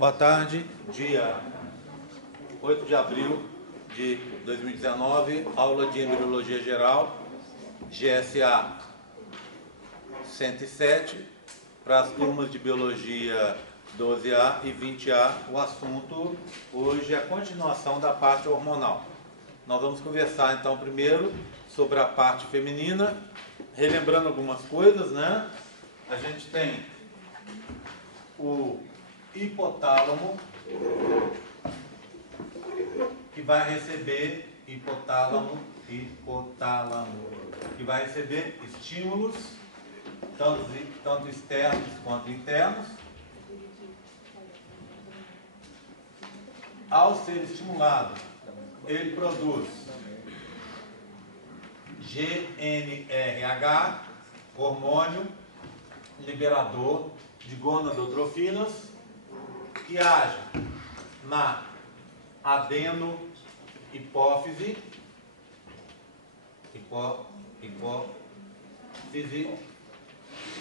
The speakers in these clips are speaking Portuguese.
Boa tarde, dia 8 de abril de 2019, aula de Embriologia Geral, GSA 107, para as turmas de Biologia 12A e 20A. O assunto hoje é a continuação da parte hormonal. Nós vamos conversar então primeiro sobre a parte feminina, relembrando algumas coisas, né? A gente tem o hipotálamo, que vai receber que vai receber estímulos, tanto externos quanto internos. Ao ser estimulado, ele produz GnRH, hormônio liberador de gonadotrofinas, que age na adenohipófise,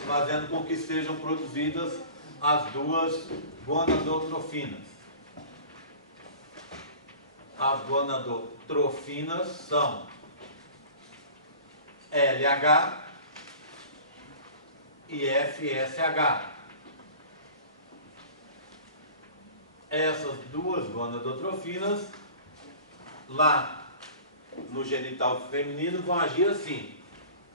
fazendo com que sejam produzidas as duas gonadotrofinas. As gonadotrofinas são LH e FSH. Essas duas gonadotrofinas, lá no genital feminino, vão agir assim.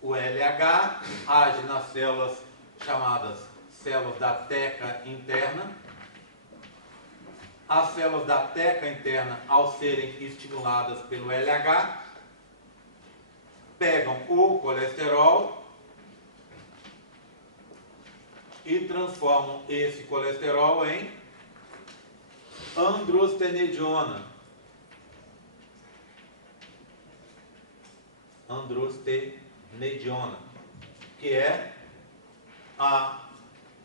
O LH age nas células chamadas células da teca interna. As células da teca interna, ao serem estimuladas pelo LH, pegam o colesterol e transformam esse colesterol em androstenediona. Que é a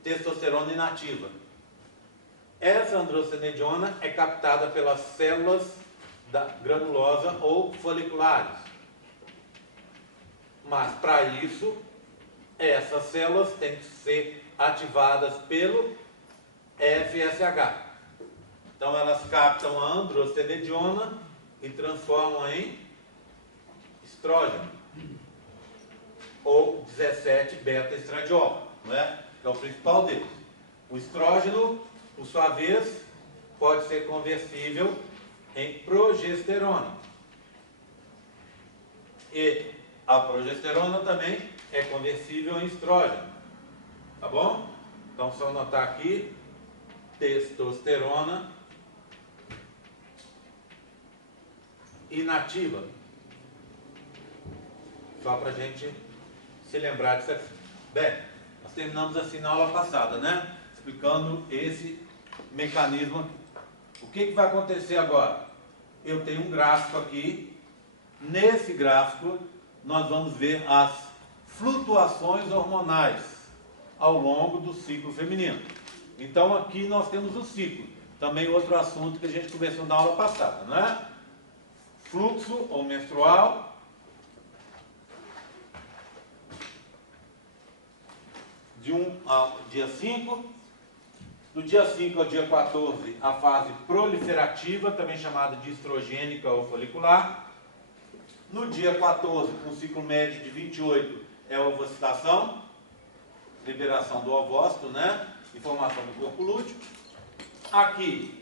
testosterona inativa. Essa androstenediona é captada pelas células da granulosa ou foliculares. Mas para isso, essas células têm que ser ativadas pelo FSH. Então elas captam a androstenediona e transformam em estrógeno, ou 17-beta-estradiol, não é? Que é o principal deles. O estrógeno, por sua vez, pode ser conversível em progesterona. E a progesterona também é conversível em estrógeno. Tá bom? Então, só anotar aqui, testosterona inativa. Só para a gente se lembrar disso aqui. Bem, nós terminamos assim na aula passada, né? Explicando esse mecanismo aqui. O que vai acontecer agora? Eu tenho um gráfico aqui. Nesse gráfico, nós vamos ver as flutuações hormonais ao longo do ciclo feminino. Então, aqui nós temos o ciclo. Também outro assunto que a gente conversou na aula passada, não é? Fluxo ou menstrual. De 1 ao dia 5. Do dia 5 ao dia 14, a fase proliferativa, também chamada de estrogênica ou folicular. No dia 14, com ciclo médio de 28, é a ovocização, liberação do ovócito, né? E formação do corpo lúteo. Aqui,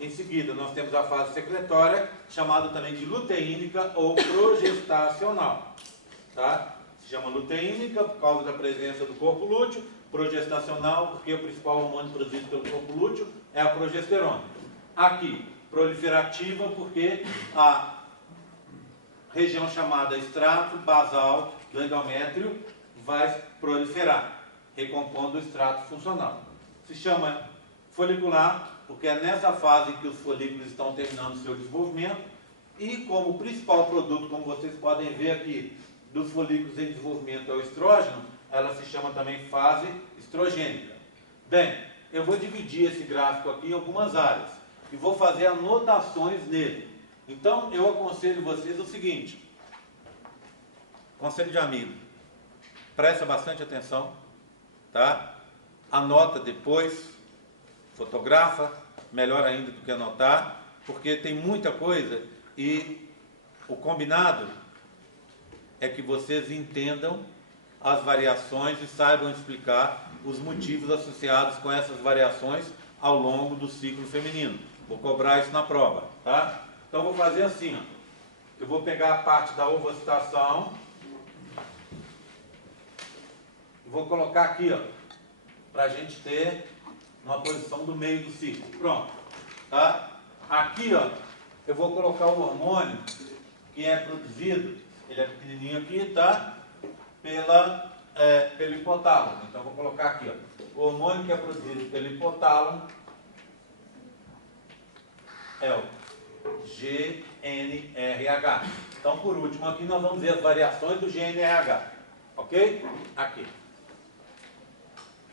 em seguida, nós temos a fase secretória, chamada também de luteínica ou progestacional. Tá? Se chama luteínica por causa da presença do corpo lúteo, progestacional porque o principal hormônio produzido pelo corpo lúteo é a progesterona. Aqui, proliferativa porque a região chamada extrato basal do endométrio vai proliferar, recompondo o extrato funcional. Se chama folicular porque é nessa fase em que os folículos estão terminando seu desenvolvimento e como principal produto, como vocês podem ver aqui, dos folículos em desenvolvimento é o estrógeno, ela se chama também fase estrogênica. Bem, eu vou dividir esse gráfico aqui em algumas áreas e vou fazer anotações nele. Então, eu aconselho vocês o seguinte, conselho de amigo, presta bastante atenção, tá? Anota depois, fotografa, melhor ainda do que anotar, porque tem muita coisa e o combinado é que vocês entendam as variações e saibam explicar os motivos associados com essas variações ao longo do ciclo feminino. Vou cobrar isso na prova, tá? Então vou fazer assim, ó. Eu vou pegar a parte da ovocitação e vou colocar aqui, ó, para a gente ter uma posição do meio do ciclo. Pronto, tá? Aqui, ó, eu vou colocar o hormônio que é produzido, ele é pequenininho aqui, tá? Pelo hipotálamo. Então, eu vou colocar aqui, ó, o hormônio que é produzido pelo hipotálamo é o GNRH. Então, por último, aqui nós vamos ver as variações do GNRH. Ok? Aqui.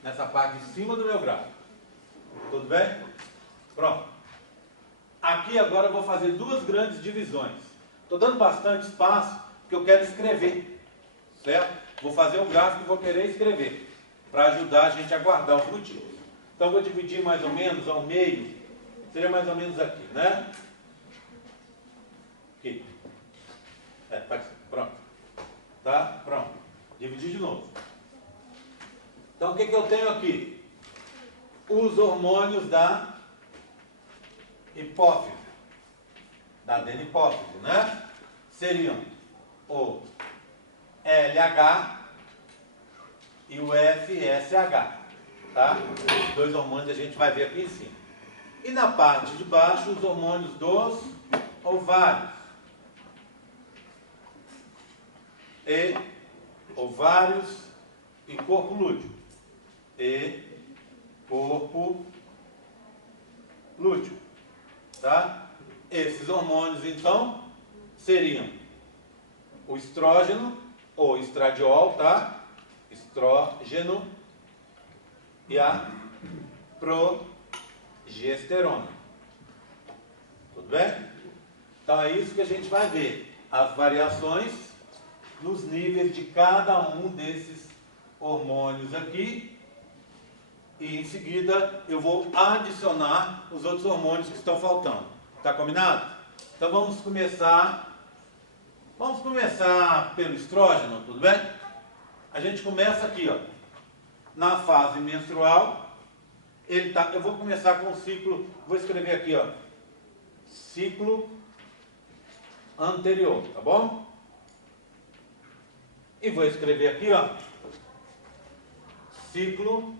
Nessa parte de cima do meu gráfico. Tudo bem? Pronto. Aqui agora eu vou fazer duas grandes divisões. Estou dando bastante espaço porque eu quero escrever. Certo? Vou fazer um gráfico e vou querer escrever. Para ajudar a gente a guardar os motivos. Então eu vou dividir mais ou menos ao meio. Seria mais ou menos aqui, né? Aqui. Pronto. Tá? Pronto. Dividir de novo. Então o que eu tenho aqui? Os hormônios da hipófise. Da adenipófise, né? Seriam o LH e o FSH. Tá? Os dois hormônios a gente vai ver aqui em cima. E na parte de baixo, os hormônios dos ovários. E ovários e corpo lúteo. E corpo lúteo. Tá? Esses hormônios, então, seriam o estrógeno, ou estradiol, tá? Estrógeno e a progesterona. Tudo bem? Então é isso que a gente vai ver. As variações nos níveis de cada um desses hormônios aqui. E em seguida eu vou adicionar os outros hormônios que estão faltando. Tá combinado? Então vamos começar pelo estrógeno, tudo bem? A gente começa aqui, ó, na fase menstrual. Eu vou começar com o ciclo, vou escrever aqui, ó, ciclo anterior, tá bom? E vou escrever aqui, ó, ciclo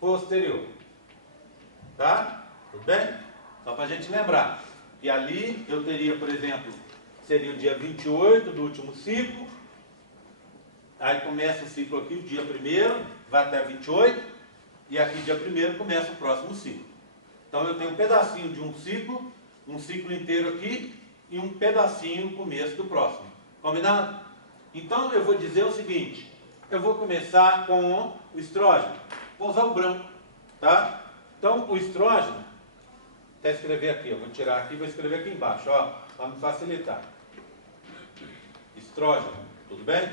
posterior. Tá? Tudo bem? Só para a gente lembrar. E ali eu teria, por exemplo, seria o dia 28 do último ciclo. Aí começa o ciclo aqui, o dia 1º, vai até 28. E aqui, dia 1º, começa o próximo ciclo. Então eu tenho um pedacinho de um ciclo inteiro aqui, e um pedacinho no começo do próximo. Combinado? Então eu vou dizer o seguinte: eu vou começar com o estrógeno. Vou usar o branco, tá? Então o estrógeno, até escrever aqui, eu vou tirar aqui e vou escrever aqui embaixo, ó, para me facilitar. Estrógeno, tudo bem?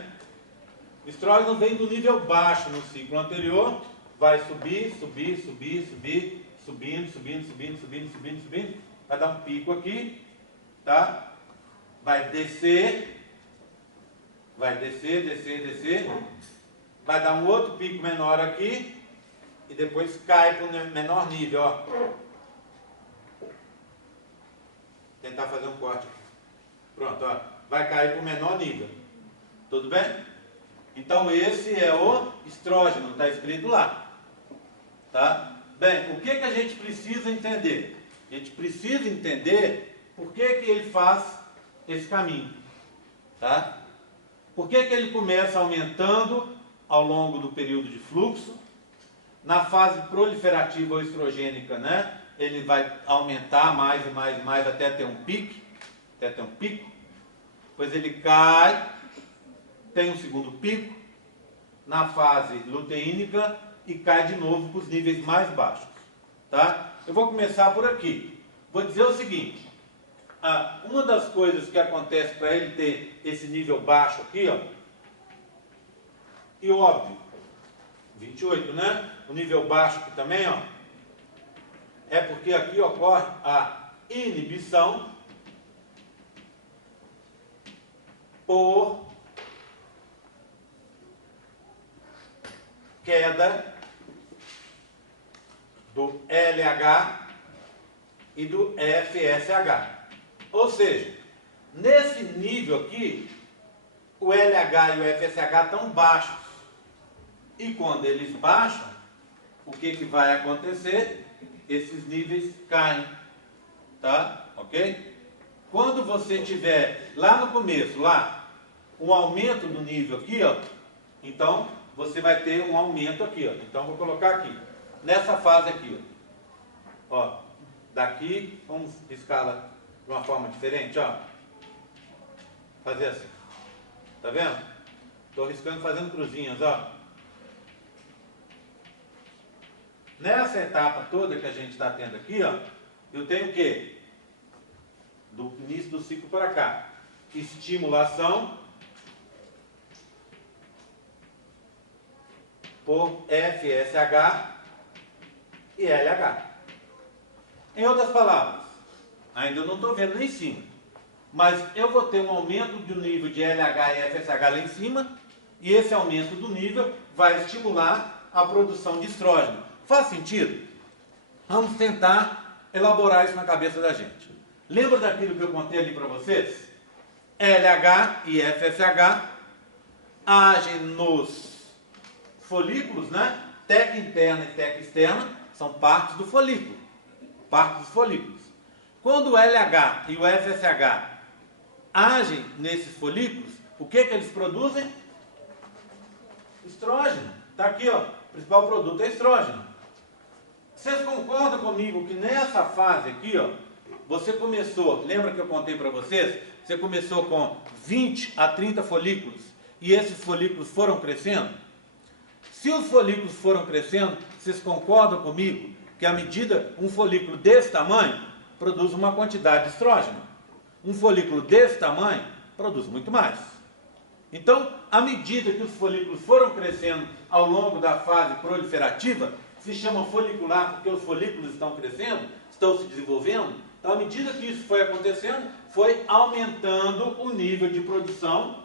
Estrógeno vem do nível baixo no ciclo anterior, vai subir, subindo, vai dar um pico aqui, tá? Vai descer, descer, vai dar um outro pico menor aqui, e depois cai para o menor nível, ó. Tentar fazer um corte aqui. Pronto, ó. Vai cair para o menor nível. Tudo bem? Então esse é o estrógeno, está escrito lá. Tá? Bem, o que a gente precisa entender? A gente precisa entender por que ele faz esse caminho. Tá? Por que ele começa aumentando ao longo do período de fluxo? Na fase proliferativa ou estrogênica, né? Ele vai aumentar mais e mais até ter um pico. Depois ele cai, tem um segundo pico na fase luteínica e cai de novo para os níveis mais baixos. Tá? Eu vou começar por aqui. Vou dizer o seguinte: uma das coisas que acontece para ele ter esse nível baixo aqui, ó, e óbvio, 28, né? O nível baixo aqui também, ó, é porque aqui ocorre a inibição por queda do LH e do FSH. Ou seja, nesse nível aqui, o LH e o FSH estão baixos. E quando eles baixam, o que vai acontecer? Esses níveis caem. Tá? Ok? Quando você tiver lá no começo, lá, um aumento do nível aqui, ó, então você vai ter um aumento aqui, ó. Então vou colocar aqui, nessa fase aqui, ó, daqui, vamos escala de uma forma diferente, ó. Fazer assim. Tá vendo? Estou riscando fazendo cruzinhas, ó. Nessa etapa toda que a gente está tendo aqui, ó, eu tenho o quê? Do início do ciclo para cá. Estimulação por FSH e LH. Em outras palavras, ainda não estou vendo lá em cima, mas eu vou ter um aumento do nível de LH e FSH lá em cima, e esse aumento do nível vai estimular a produção de estrógeno. Faz sentido? Vamos tentar elaborar isso na cabeça da gente. Lembra daquilo que eu contei ali para vocês? LH e FSH agem nos folículos, né? Teca interna e teca externa são partes do folículo. Partes dos folículos. Quando o LH e o FSH agem nesses folículos, o que eles produzem? Estrógeno. Está aqui, ó. O principal produto é estrógeno. Vocês concordam comigo que nessa fase aqui, ó, você começou, lembra que eu contei para vocês? Você começou com 20 a 30 folículos e esses folículos foram crescendo? Se os folículos foram crescendo, vocês concordam comigo que à medida um folículo desse tamanho produz uma quantidade de estrógeno? Um folículo desse tamanho produz muito mais. Então, à medida que os folículos foram crescendo ao longo da fase proliferativa, se chama folicular porque os folículos estão crescendo, estão se desenvolvendo. Então, à medida que isso foi acontecendo, foi aumentando o nível de produção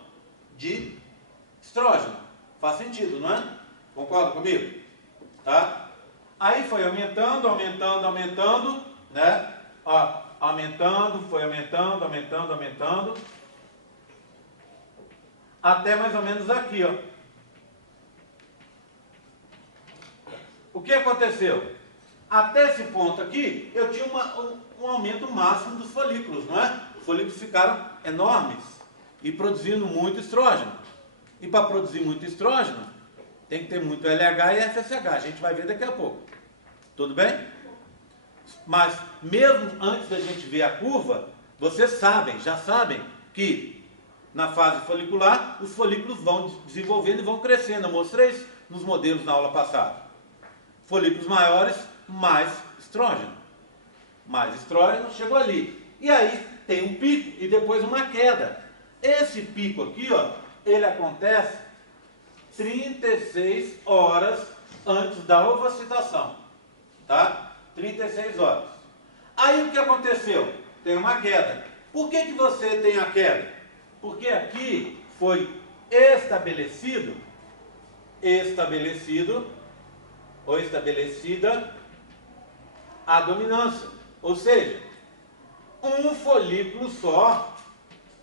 de estrógeno. Faz sentido, não é? Concorda comigo? Tá? Aí foi aumentando, aumentando, aumentando, né? Ó, aumentando, foi aumentando, aumentando, aumentando, até mais ou menos aqui, ó. O que aconteceu? Até esse ponto aqui, eu tinha um aumento máximo dos folículos, não é? Os folículos ficaram enormes e produzindo muito estrógeno. E para produzir muito estrógeno, tem que ter muito LH e FSH. A gente vai ver daqui a pouco. Tudo bem? Mas mesmo antes da gente ver a curva, vocês sabem, já sabem que na fase folicular, os folículos vão desenvolvendo e vão crescendo. Eu mostrei isso nos modelos na aula passada. Folículos maiores, mais estrógeno. Mais estrógeno, chegou ali. E aí tem um pico e depois uma queda. Esse pico aqui, ó, ele acontece 36 horas antes da ovocitação. Tá? 36 horas. Aí o que aconteceu? Tem uma queda. Por que você tem a queda? Porque aqui foi estabelecida a dominância. Ou seja, um folículo só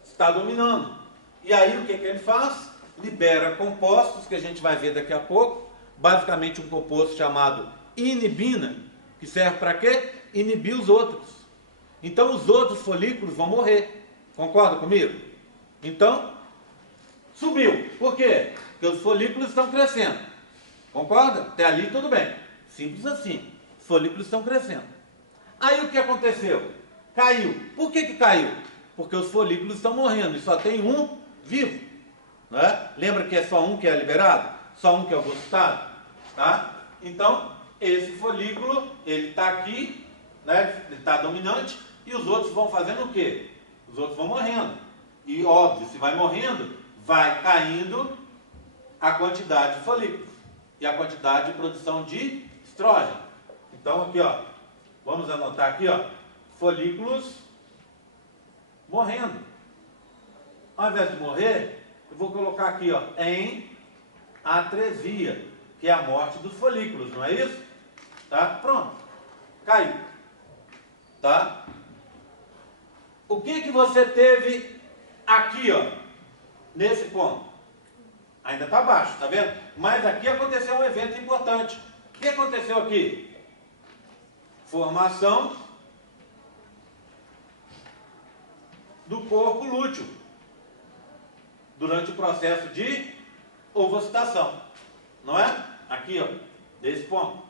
está dominando. E aí o que ele faz? Libera compostos, que a gente vai ver daqui a pouco. Basicamente um composto chamado inibina, que serve para quê? Inibir os outros. Então os outros folículos vão morrer. Concorda comigo? Então, subiu. Por quê? Porque os folículos estão crescendo. Concorda? Até ali tudo bem. Simples assim. Os folículos estão crescendo. Aí o que aconteceu? Caiu. Por que caiu? Porque os folículos estão morrendo e só tem um vivo. Né? Lembra que é só um que é liberado? Só um que é ovocitado? Tá? Então, esse folículo, ele está aqui, né? Ele está dominante e os outros vão fazendo o quê? Os outros vão morrendo. E óbvio, se vai morrendo, vai caindo a quantidade de folículos e a quantidade de produção de estrógeno. Então aqui, ó, Vamos anotar aqui, ó, folículos morrendo. Ao invés de morrer, eu vou colocar aqui, ó, em atresia, que é a morte dos folículos, não é isso? Tá? Pronto. Caiu. Tá? O que você teve aqui, ó, nesse ponto? Ainda está baixo, tá vendo? Mas aqui aconteceu um evento importante. O que aconteceu aqui? Formação do corpo lúteo durante o processo de ovocitação, não é? Aqui, ó, desse ponto.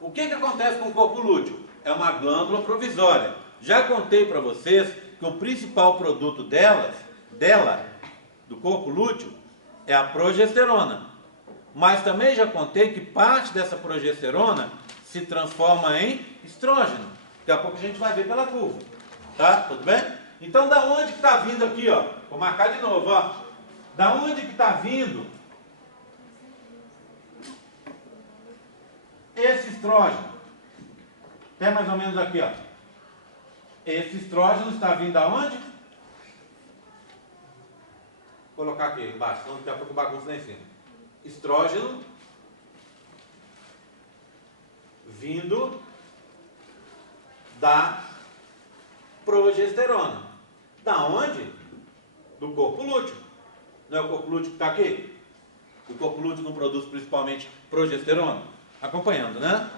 O que acontece com o corpo lúteo? É uma glândula provisória. Já contei para vocês que o principal produto dela, do corpo lúteo, é a progesterona. Mas também já contei que parte dessa progesterona se transforma em estrógeno. Daqui a pouco a gente vai ver pela curva. Tá? Tudo bem? Então, da onde que está vindo aqui, ó? Vou marcar de novo, ó. Da onde que está vindo esse estrógeno? Até mais ou menos aqui, ó. Esse estrógeno está vindo aonde? Vou colocar aqui embaixo, senão daqui a pouco bagunça lá em cima. Estrógeno vindo da progesterona. Da onde? Do corpo lúteo. Não é o corpo lúteo que está aqui? O corpo lúteo não produz principalmente progesterona? Acompanhando, né?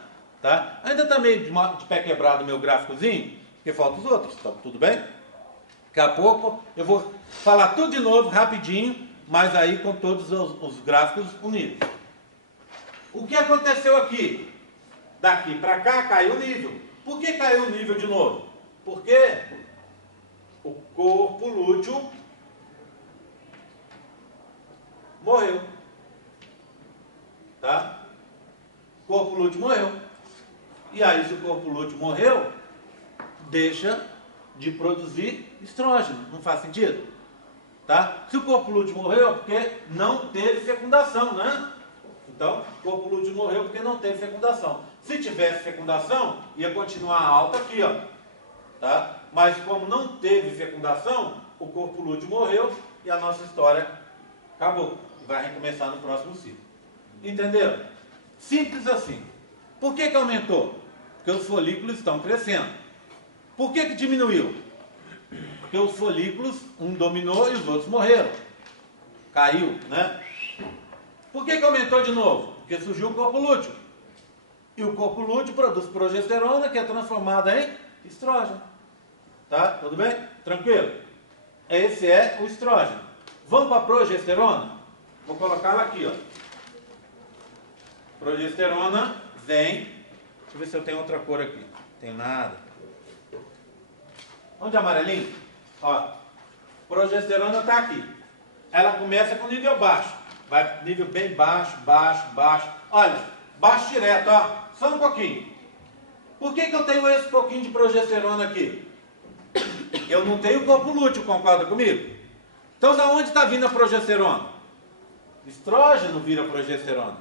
Tá? Ainda está meio de pé quebrado o meu gráficozinho, porque faltam os outros, tá tudo bem? Daqui a pouco eu vou falar tudo de novo, rapidinho, mas aí com todos os gráficos unidos. O que aconteceu aqui? Daqui para cá caiu o nível. Por que caiu o nível de novo? Porque o corpo lúteo morreu. Tá? O corpo lúteo morreu. E aí, se o corpo lúteo morreu, deixa de produzir estrógeno. Não faz sentido? Tá? Se o corpo lúteo morreu, é porque não teve fecundação, né? Então, o corpo lúteo morreu porque não teve fecundação. Se tivesse fecundação, ia continuar alta aqui, ó. Tá? Mas como não teve fecundação, o corpo lúteo morreu e a nossa história acabou. E vai recomeçar no próximo ciclo. Entenderam? Simples assim. Por que aumentou? Porque os folículos estão crescendo. Por que diminuiu? Porque os folículos, um dominou e os outros morreram. Caiu, né? Por que aumentou de novo? Porque surgiu o corpo lúteo. E o corpo lúteo produz progesterona, que é transformada em estrógeno. Tá? Tudo bem? Tranquilo? Esse é o estrógeno. Vamos para a progesterona? Vou colocá-la aqui, ó. Progesterona vem. Deixa eu ver se eu tenho outra cor aqui. Não tem nada. Vamos de amarelinho? Ó. Progesterona está aqui. Ela começa com nível baixo. Vai nível bem baixo, baixo, baixo. Olha, baixo direto, ó. Só um pouquinho. Por que eu tenho esse pouquinho de progesterona aqui? Eu não tenho corpo lúteo, concorda comigo? Então, da onde está vindo a progesterona? Estrógeno vira progesterona.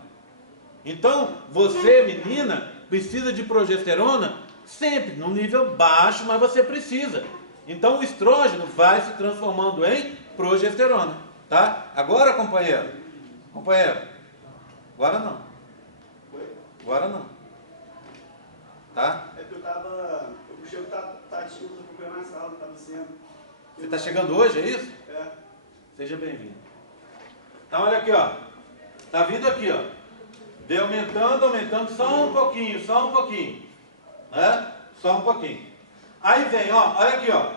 Então, você, menina, precisa de progesterona sempre, num nível baixo, mas você precisa. Então, o estrógeno vai se transformando em progesterona. Tá? Agora, companheiro. Companheiro. Agora não. Agora não. Tá? É que eu puxei o Tatinho, tô acompanhando na sala, tava sendo. Você está chegando hoje, é isso? É. Seja bem-vindo. Então, olha aqui, ó. Tá vindo aqui, ó. Vem aumentando, aumentando, só um pouquinho, só um pouquinho. Né? Só um pouquinho. Aí vem, ó, olha aqui, ó.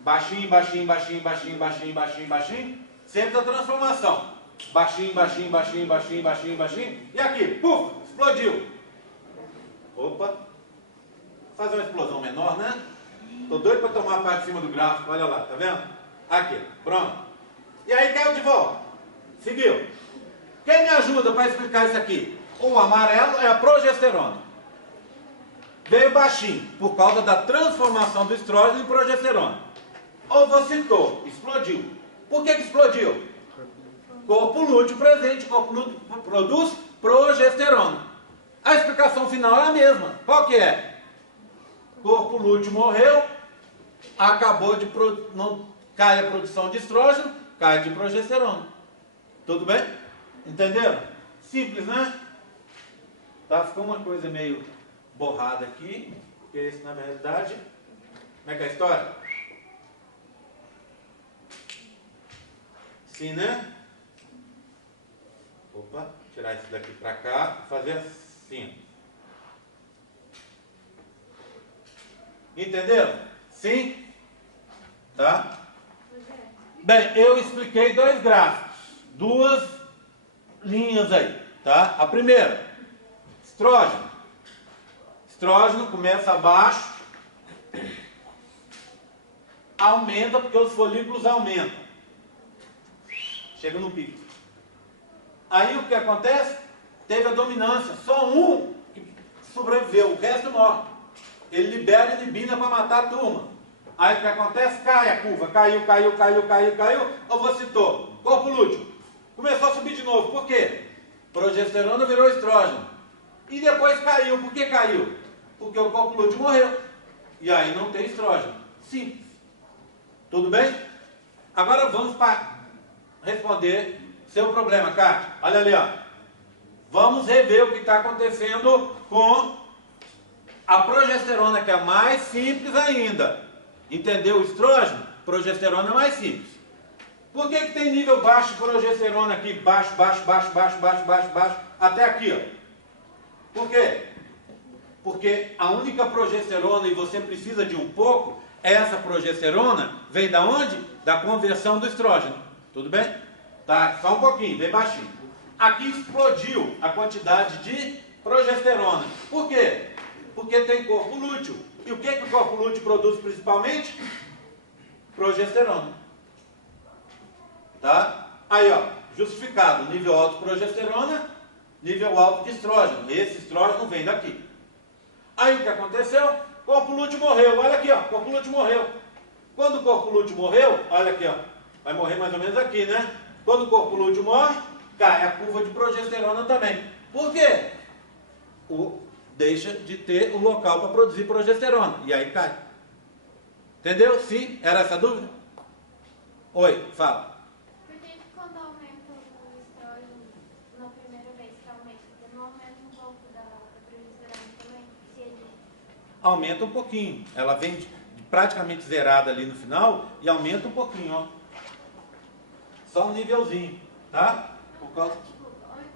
Baixinho, baixinho, baixinho, baixinho, baixinho, baixinho, baixinho. Sempre a transformação. Baixinho, baixinho, baixinho, baixinho, baixinho, baixinho. E aqui, puf, explodiu. Opa. Vou fazer uma explosão menor, né? Tô doido para tomar a parte de cima do gráfico, olha lá, tá vendo? Aqui, pronto. E aí caiu de volta. Seguiu. Quem me ajuda para explicar isso aqui? O amarelo é a progesterona. Veio baixinho, por causa da transformação do estrógeno em progesterona. Ovocitou, explodiu. Por que explodiu? Corpo lúteo presente, corpo lúteo produz progesterona. A explicação final é a mesma. Qual que é? corpo lúteo morreu, acabou de não cai a produção de estrógeno, cai de progesterona. Tudo bem? Entenderam? Simples, né? Tá? Ficou uma coisa meio borrada aqui, porque esse na verdade, como é que é a história? Sim, né? Opa, tirar isso daqui para cá, fazer assim. Entenderam? Sim? Tá? Bem, eu expliquei dois gráficos, duas linhas aí, tá? A primeira, estrógeno. Estrógeno começa abaixo, aumenta porque os folículos aumentam. Chega no pico. Aí o que acontece? Teve a dominância, só um que sobreviveu, o resto morre. Ele libera inibina para matar a turma. Aí o que acontece? Cai a curva, caiu, ovocitou, corpo lúteo. Começou a subir de novo, por quê? Progesterona virou estrógeno. E depois caiu, por que caiu? Porque o corpo lúteo morreu. E aí não tem estrógeno. Simples. Tudo bem? Agora vamos para responder seu problema, Cátia. Olha ali, ó. Vamos rever o que está acontecendo com a progesterona, que é mais simples ainda. Entendeu? O estrógeno, progesterona é mais simples. Por que tem nível baixo de progesterona aqui? Baixo, até aqui, ó. Por quê? Porque a única progesterona, e você precisa de um pouco, essa progesterona vem da onde? Da conversão do estrógeno. Tudo bem? Tá, só um pouquinho, bem baixinho. Aqui explodiu a quantidade de progesterona. Por quê? Porque tem corpo lúteo. E o que o corpo lúteo produz principalmente? Progesterona. Tá? Aí, ó, justificado. Nível alto de progesterona, nível alto de estrógeno. Esse estrógeno vem daqui. Aí o que aconteceu? Corpo lúteo morreu. Olha aqui, ó, corpo lúteo morreu. Quando o corpo lúteo morreu, olha aqui, ó, vai morrer mais ou menos aqui, né? Quando o corpo lúteo morre, cai a curva de progesterona também. Por quê? Deixa de ter o local para produzir progesterona. E aí cai. Entendeu? Sim? Era essa a dúvida? Oi, fala. Por que quando aumenta o estrógeno na primeira vez que aumenta, não aumenta um pouco da progesterona também? Se ele... Aumenta um pouquinho. Ela vem praticamente zerada ali no final e aumenta um pouquinho, ó. Só um nívelzinho, tá? Por causa...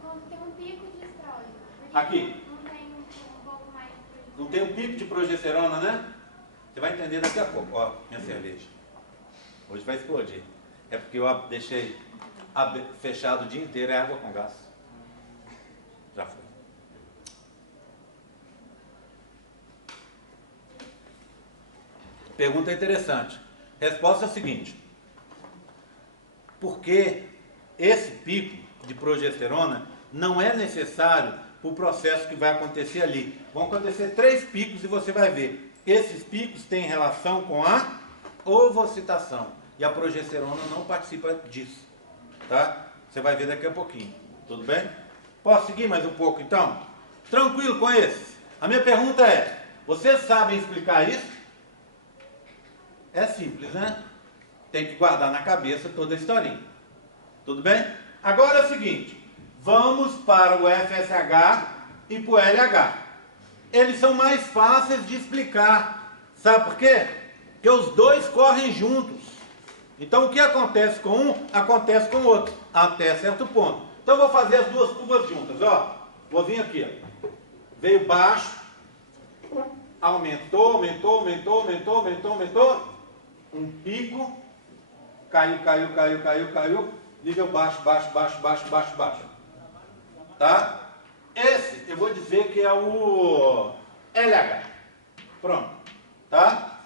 Quando tem um pico de estrógeno. Aqui. Não tem um pouco mais de progesterona. Não tem um pico de progesterona, né? Você vai entender daqui a pouco. Ó, minha cerveja. Hoje vai explodir. É porque eu deixei fechado o dia inteiro, é água com gás. Já foi. Pergunta interessante. Resposta é a seguinte. Porque esse pico de progesterona não é necessário para o processo que vai acontecer ali. Vão acontecer 3 picos e você vai ver. Esses picos têm relação com a ovocitação. E a progesterona não participa disso. Tá? Você vai ver daqui a pouquinho. Tudo bem? Posso seguir mais um pouco então? Tranquilo com esses? A minha pergunta é, vocês sabem explicar isso? É simples, né? Tem que guardar na cabeça toda a historinha. Tudo bem? Agora é o seguinte. Vamos para o FSH e para o LH. Eles são mais fáceis de explicar. Sabe por quê? Porque os dois correm juntos. Então o que acontece com um, acontece com o outro. Até certo ponto. Então eu vou fazer as duas curvas juntas. Ó. Vou vir aqui. Ó. Veio baixo. Aumentou. Um pico. Caiu. Nível baixo. Tá? Esse eu vou dizer que é o LH. Pronto. Tá?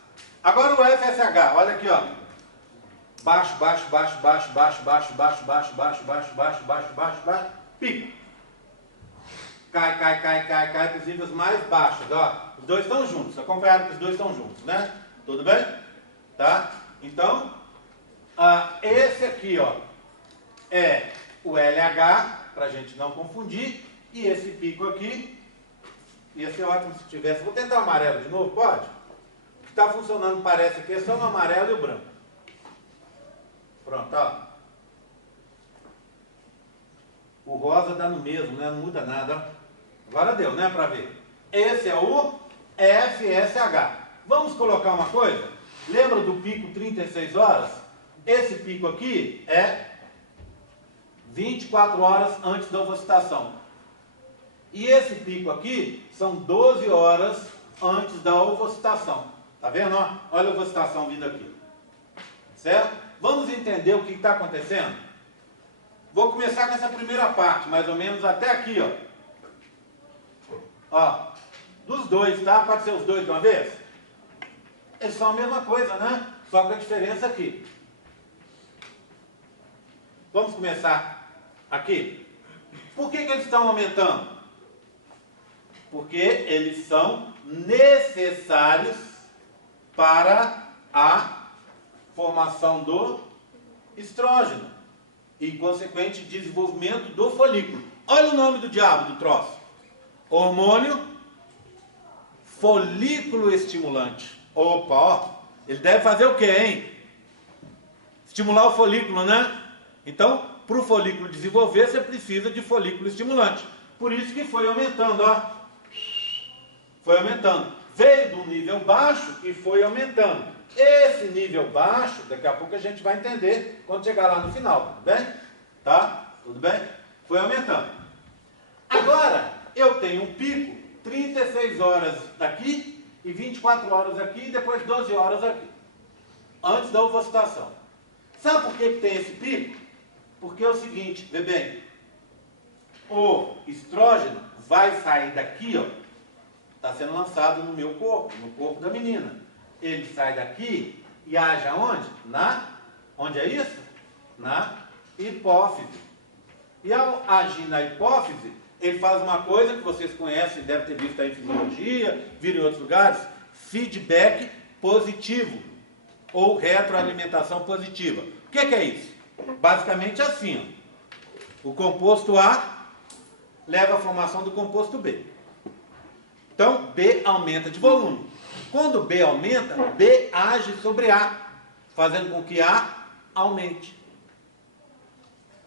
Agora o FSH. Olha aqui, ó. Baixo. Pico. Cai para os níveis mais baixos. Ó. Os dois estão juntos. Acompanharam que os dois estão juntos, né? Tudo bem? Tá? Então, esse aqui, ó, é o LH, para a gente não confundir. E esse pico aqui, ia ser ótimo se tivesse. Vou tentar o amarelo de novo, pode? que está funcionando, parece que são o amarelo e o branco. Pronto, ó. O rosa dá no mesmo, né? Não muda nada, ó. Agora deu, né, para ver. Esse é o FSH. Vamos colocar uma coisa? Lembra do pico 36 horas? Esse pico aqui é 24 horas antes da ovocitação. E esse pico aqui são 12 horas antes da ovocitação. Tá vendo? Ó? Olha a ovocitação vindo aqui. Certo? Vamos entender o que está acontecendo? Vou começar com essa primeira parte, mais ou menos até aqui, ó. Ó, dos dois, tá? Pode ser os dois de uma vez? Eles são a mesma coisa, né? Só com a diferença aqui. Vamos começar aqui. Por que eles estão aumentando? Porque eles são necessários para a formação do estrógeno e consequente desenvolvimento do folículo. Olha o nome do diabo do troço. Hormônio folículo estimulante. Opa, ó. Ele deve fazer o quê, hein? Estimular o folículo, né? Então, para o folículo desenvolver, você precisa de folículo estimulante. Por isso que foi aumentando, ó. Foi aumentando. Veio de um nível baixo e foi aumentando. Esse nível baixo, daqui a pouco a gente vai entender quando chegar lá no final, tudo bem? Tá? Tudo bem? Foi aumentando. Agora, eu tenho um pico, 36 horas aqui e 24 horas aqui e depois 12 horas aqui, antes da ovocitação. Sabe por que tem esse pico? Porque é o seguinte, vê bem, o estrógeno vai sair daqui, ó, está sendo lançado no meu corpo, no corpo da menina. Ele sai daqui e age aonde? Onde é isso? Na hipófise. E ao agir na hipófise, ele faz uma coisa que vocês conhecem, devem ter visto aí em fisiologia, viram em outros lugares, feedback positivo, ou retroalimentação positiva. O que é isso? Basicamente assim, ó. O composto A leva à formação do composto B. Então, B aumenta de volume. Quando B aumenta, B age sobre A, fazendo com que A aumente.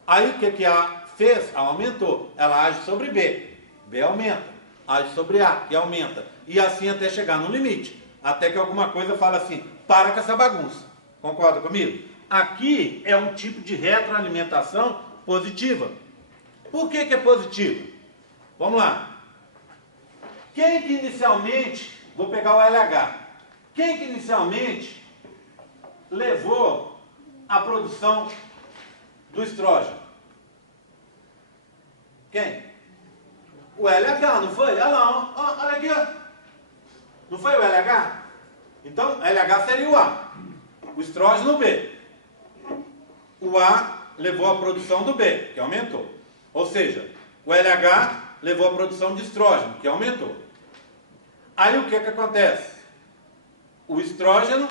Aí o que A fez? A aumentou. Ela age sobre B. B aumenta. Age sobre A, que aumenta. E assim até chegar no limite. Até que alguma coisa fala assim, para com essa bagunça. Concorda comigo? Aqui é um tipo de retroalimentação positiva. Por que é positiva? Vamos lá. Quem que inicialmente, vou pegar o LH, quem que inicialmente levou à produção do estrógeno? Quem? O LH, não foi? Olha lá, ó, olha aqui, ó. Não foi o LH? Então, LH seria o A. O estrógeno B. O A levou à produção do B, que aumentou. Ou seja, o LH levou à produção de estrógeno, que aumentou. Aí o que acontece? O estrógeno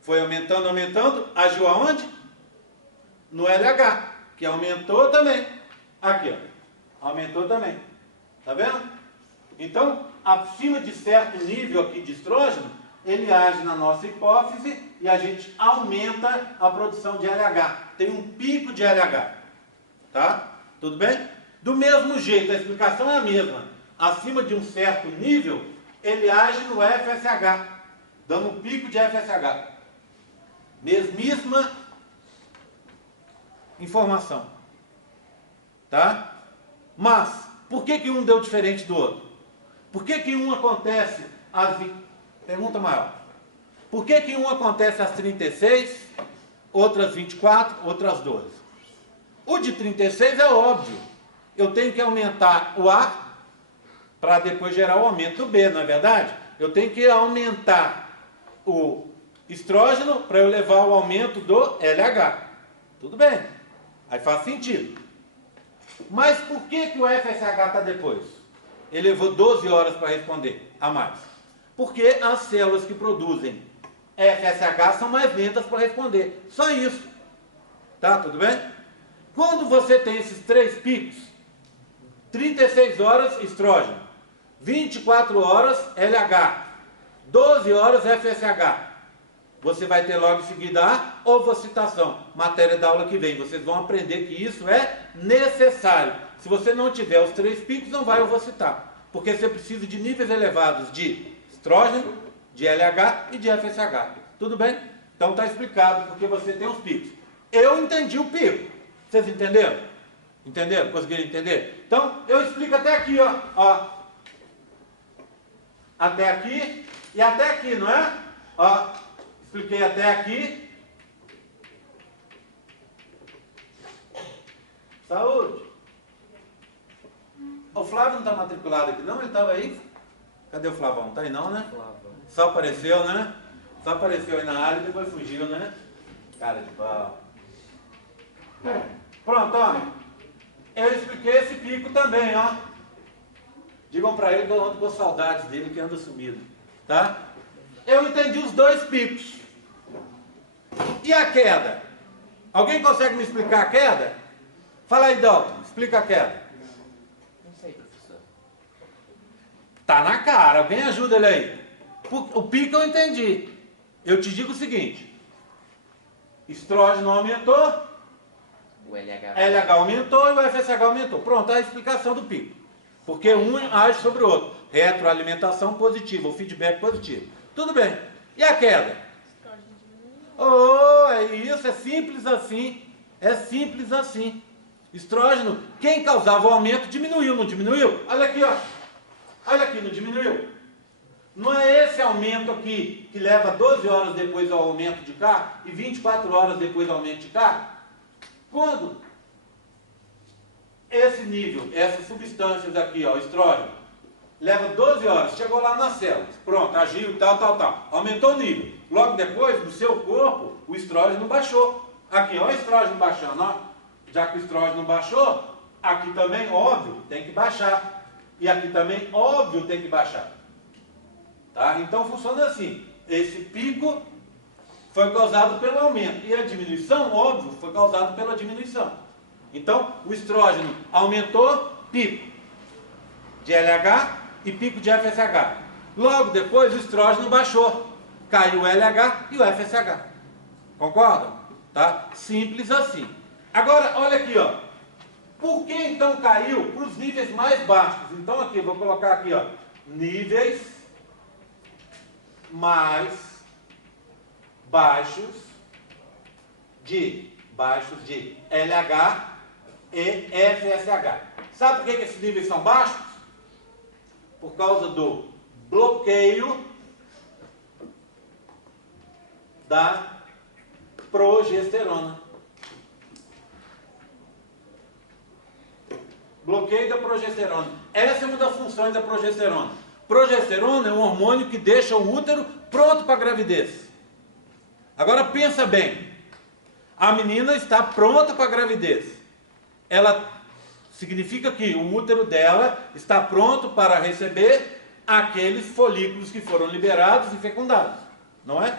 foi aumentando, aumentando, agiu aonde? No LH, que aumentou também. Aqui, ó. Aumentou também. Tá vendo? Então, acima de certo nível aqui de estrógeno, ele age na nossa hipófise e a gente aumenta a produção de LH. Tem um pico de LH. Tá? Tudo bem? Do mesmo jeito, a explicação é a mesma. Acima de um certo nível, ele age no FSH, dando um pico de FSH. Mesmíssima informação. Tá? Mas, por que um deu diferente do outro? Por que um acontece às... Pergunta maior. Por que um acontece às 36, outras 24, outras 12? O de 36 é óbvio. Eu tenho que aumentar o A para depois gerar o aumento do B, não é verdade? Eu tenho que aumentar o estrógeno para eu levar o aumento do LH. Tudo bem. Aí faz sentido. Mas por que o FSH está depois? Ele levou 12 horas para responder a mais. Porque as células que produzem FSH são mais lentas para responder. Só isso. Tá? Tudo bem? Quando você tem esses três picos, 36 horas estrógeno, 24 horas LH, 12 12 horas FSH. Você vai ter logo em seguida a ovocitação, matéria da aula que vem. Vocês vão aprender que isso é necessário. Se você não tiver os 3 picos, não vai ovocitar. Porque você precisa de níveis elevados de estrógeno, de LH e de FSH. Tudo bem? Então está explicado porque você tem os picos. Eu entendi o pico. Vocês entenderam? Entenderam? Conseguiram entender? Então, eu explico até aqui, ó. Até aqui e até aqui, não é? Ó, expliquei até aqui. Saúde. O Flávio não está matriculado aqui, não? Ele estava aí? Cadê o Flavão? Está aí não, né? Só apareceu, né? Só apareceu aí na área e depois fugiu, né? Cara de pau. Pronto, ó. Eu expliquei esse pico também, ó. Digam para ele que eu ando com saudades dele, que anda sumido. Tá? Eu entendi os 2 picos. E a queda? Alguém consegue me explicar a queda? Fala aí, Dalton. Explica a queda. Não sei, professor. Tá na cara. Alguém ajuda ele aí. O pico eu entendi. Eu te digo o seguinte. Estrógeno aumentou. O LH. LH aumentou e o FSH aumentou. Pronto, é a explicação do pico. Porque um age sobre o outro. Retroalimentação positiva, o feedback positivo. Tudo bem. E a queda? Oh, é isso, é simples assim. É simples assim. Estrógeno, quem causava o aumento diminuiu, não diminuiu? Olha aqui, ó. Olha aqui, não diminuiu? Não é esse aumento aqui que leva 12 horas depois ao aumento de K e 24 horas depois ao aumento de K? Quando esse nível, essas substâncias aqui, ó, o estrógeno, leva 12 horas, chegou lá nas células, pronto, agiu e tal, aumentou o nível. Logo depois, no seu corpo, o estrógeno baixou. Aqui, ó, o estrógeno baixando, ó. Já que o estrógeno baixou, aqui também, óbvio, tem que baixar. E aqui também, óbvio, tem que baixar. Tá? Então funciona assim. Esse pico foi causado pelo aumento. E a diminuição, óbvio, foi causado pela diminuição. Então, o estrógeno aumentou, pico de LH e pico de FSH. Logo depois, o estrógeno baixou. Caiu o LH e o FSH. Concordam? Tá? Simples assim. Agora, olha aqui, ó. Por que então caiu para os níveis mais baixos? Então aqui, vou colocar aqui, ó. Níveis mais baixos de LH e FSH. Sabe por que esses níveis são baixos? Por causa do bloqueio da progesterona. Bloqueio da progesterona. Essa é uma das funções da progesterona. Progesterona é um hormônio que deixa o útero pronto para a gravidez. Agora pensa bem. A menina está pronta para a gravidez. Ela significa que o útero dela está pronto para receber aqueles folículos que foram liberados e fecundados. Não é?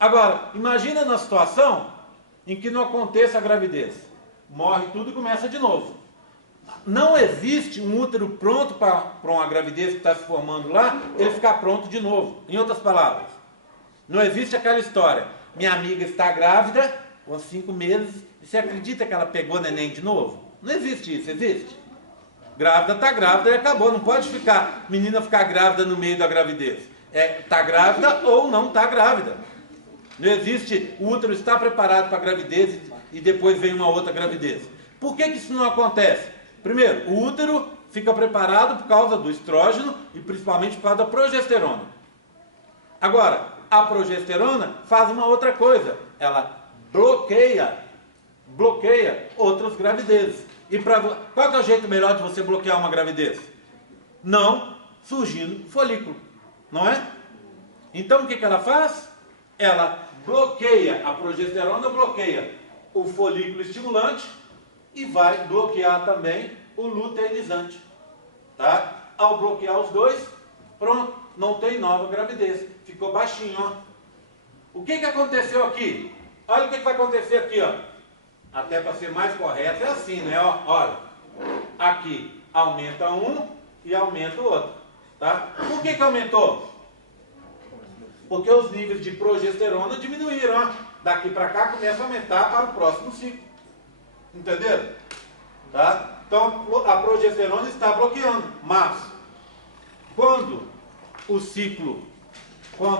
Agora, imagina na situação em que não aconteça a gravidez. Morre tudo e começa de novo. Não existe um útero pronto para uma gravidez que está se formando lá, ele ficar pronto de novo. Em outras palavras, não existe aquela história. Minha amiga está grávida, com 5 meses, e você acredita que ela pegou neném de novo? Não existe isso, existe? Grávida está grávida e acabou. Não pode menina ficar grávida no meio da gravidez. Está grávida ou não está grávida. Não existe, o útero está preparado para a gravidez e depois vem uma outra gravidez. Por que isso não acontece? Primeiro, o útero fica preparado por causa do estrógeno e principalmente por causa da progesterona. Agora, a progesterona faz uma outra coisa. Ela bloqueia outras gravidezes. E qual é o jeito melhor de você bloquear uma gravidez? Não surgindo folículo, não é? Então o que ela faz? Ela bloqueia, a progesterona bloqueia o folículo estimulante e vai bloquear também o luteinizante. Tá? Ao bloquear os dois, pronto, não tem nova gravidez. Ficou baixinho, ó. O que aconteceu aqui? Olha o que vai acontecer aqui, ó. Até para ser mais correto é assim, né? Ó, olha, aqui aumenta um e aumenta o outro. Tá? Por que aumentou? Porque os níveis de progesterona diminuíram. Ó. Daqui para cá começa a aumentar para o próximo ciclo. Entenderam? Tá? Então a progesterona está bloqueando. Mas quando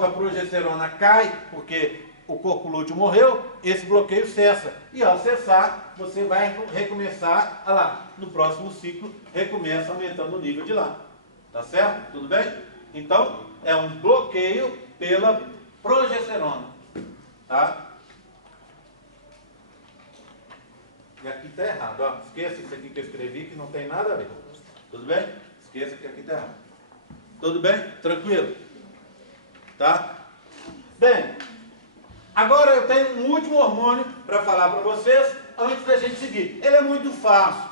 a progesterona cai, porque o corpo lúteo morreu, esse bloqueio cessa. E ao cessar, você vai recomeçar, olha lá, no próximo ciclo, recomeça aumentando o nível de lá. Tá certo? Tudo bem? Então, é um bloqueio pela progesterona. Tá? E aqui está errado. Ó. Esqueça isso aqui que eu escrevi, que não tem nada a ver. Tudo bem? Esqueça que aqui está errado. Tudo bem? Tranquilo? Tá? Bem, agora eu tenho um último hormônio para falar para vocês, antes da gente seguir. Ele é muito fácil.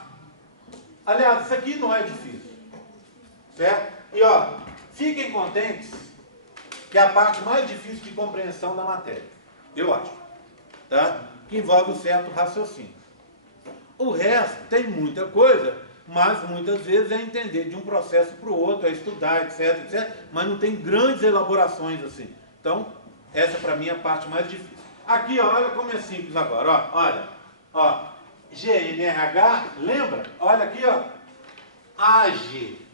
Aliás, isso aqui não é difícil. Certo? E ó, fiquem contentes que é a parte mais difícil de compreensão da matéria. Eu acho. Tá? Que envolve um certo raciocínio. O resto tem muita coisa, mas muitas vezes é entender de um processo para o outro, é estudar, etc, etc, mas não tem grandes elaborações assim. Então, essa para mim é a parte mais difícil. Aqui, ó, olha como é simples agora, ó, olha, ó, GNRH, lembra? Olha aqui, ó, age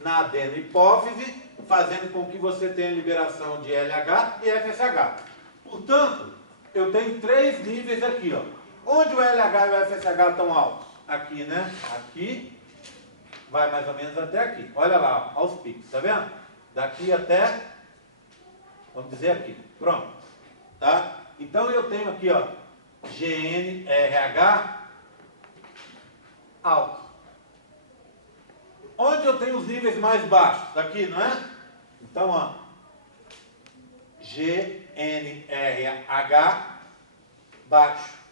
na adenohipófise, fazendo com que você tenha liberação de LH e FSH. Portanto, eu tenho 3 níveis aqui, ó. Onde o LH e o FSH estão altos? Aqui, né? Aqui, vai mais ou menos até aqui. Olha lá, ó, aos picos, tá vendo? Daqui até, vamos dizer aqui. Pronto. Tá? Então eu tenho aqui, ó, GNRH alto. Onde eu tenho os níveis mais baixos? Aqui, não é? Então, ó, GNRH baixo.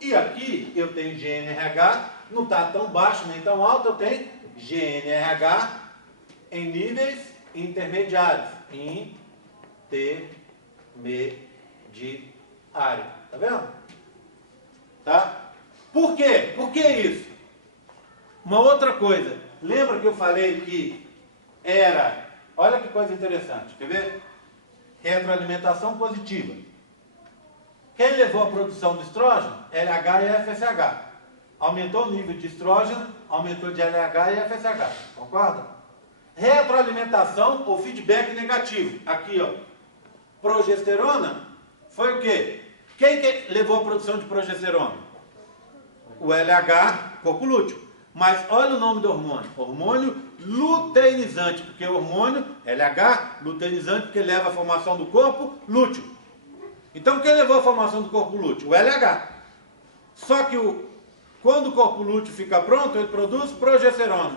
E aqui eu tenho GNRH, não está tão baixo nem tão alto, eu tenho GNRH em níveis intermediários. Intermediário. Tá vendo? Tá? Por quê? Por que isso? Uma outra coisa. Lembra que eu falei que era... Olha que coisa interessante. Quer ver? Retroalimentação positiva. Quem levou a produção do estrógeno? LH e FSH. Aumentou o nível de estrógeno, aumentou de LH e FSH. Concorda? Retroalimentação ou feedback negativo. Aqui, ó. Progesterona foi o quê? Quem que levou a produção de progesterona? O LH, corpo lúteo. Mas olha o nome do hormônio. Hormônio luteinizante, porque o hormônio LH, luteinizante, porque leva a formação do corpo lúteo. Então, quem levou a formação do corpo lúteo? O LH. Só que quando o corpo lúteo fica pronto, ele produz progesterona.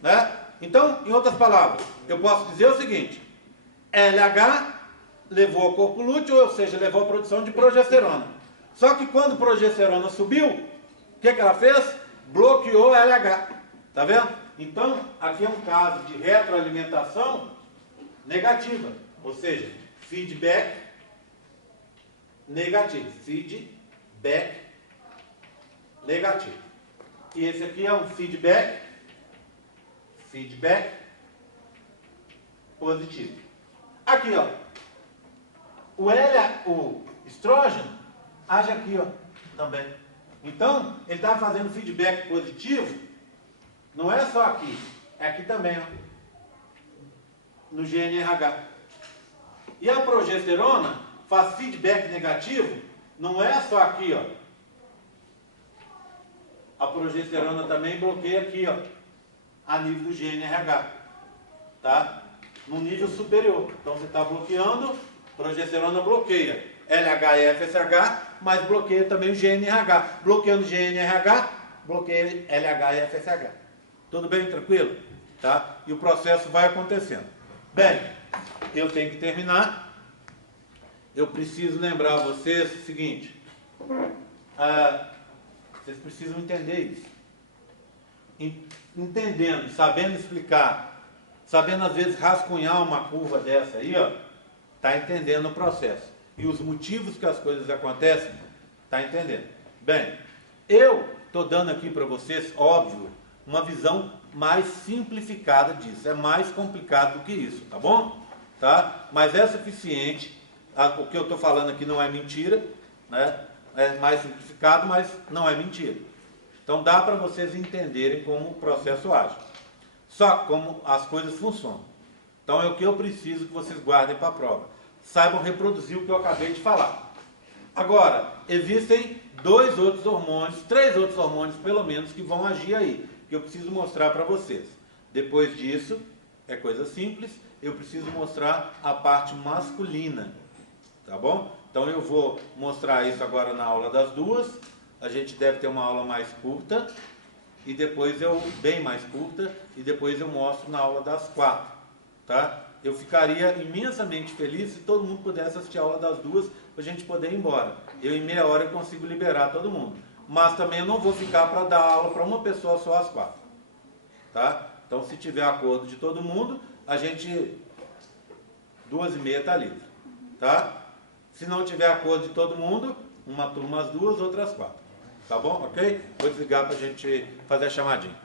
Né? Então, em outras palavras, eu posso dizer o seguinte: LH levou ao corpo lúteo, ou seja, levou a produção de progesterona. Só que quando a progesterona subiu, o que ela fez? Bloqueou LH. Tá vendo? Então, aqui é um caso de retroalimentação negativa. Ou seja, feedback negativo. Feedback negativo. E esse aqui é um feedback positivo. Aqui, ó. O estrógeno age aqui, ó, também. Então, ele está fazendo feedback positivo, não é só aqui, é aqui também, ó, no GNRH. E a progesterona faz feedback negativo, não é só aqui, ó. A progesterona também bloqueia aqui, ó, a nível do GNRH, tá? No nível superior. Então você está bloqueando, progesterona bloqueia LH e FSH, mas bloqueia também o GNRH. Bloqueando o GNRH, bloqueia LH e FSH. Tudo bem? Tranquilo? Tá? E o processo vai acontecendo. Bem, eu tenho que terminar. Eu preciso lembrar a vocês o seguinte. Vocês precisam entender isso. Entendendo, sabendo explicar, sabendo às vezes rascunhar uma curva dessa aí, ó, tá entendendo o processo. E os motivos que as coisas acontecem, tá entendendo? Bem, eu estou dando aqui para vocês, óbvio, uma visão mais simplificada disso. É mais complicado do que isso, tá bom? Tá? Mas é suficiente. O que eu estou falando aqui não é mentira, né? É mais simplificado, mas não é mentira. Então dá para vocês entenderem como o processo age. Só como as coisas funcionam. Então é o que eu preciso que vocês guardem para a prova. Saibam reproduzir o que eu acabei de falar. Agora, existem 2 outros hormônios, 3 outros hormônios pelo menos que vão agir aí, que eu preciso mostrar para vocês. Depois disso, é coisa simples, eu preciso mostrar a parte masculina, tá bom? Então eu vou mostrar isso agora na aula das 2, a gente deve ter uma aula mais curta, e depois bem mais curta, e depois eu mostro na aula das 4, tá? Eu ficaria imensamente feliz se todo mundo pudesse assistir a aula das 2, para a gente poder ir embora. Eu, em meia hora, eu consigo liberar todo mundo. Mas também eu não vou ficar para dar aula para uma pessoa só às 4. Tá? Então, se tiver acordo de todo mundo, a gente, 2h30 está livre. Tá? Se não tiver acordo de todo mundo, uma turma às 2, outra às 4. Tá bom? Ok? Vou desligar para a gente fazer a chamadinha.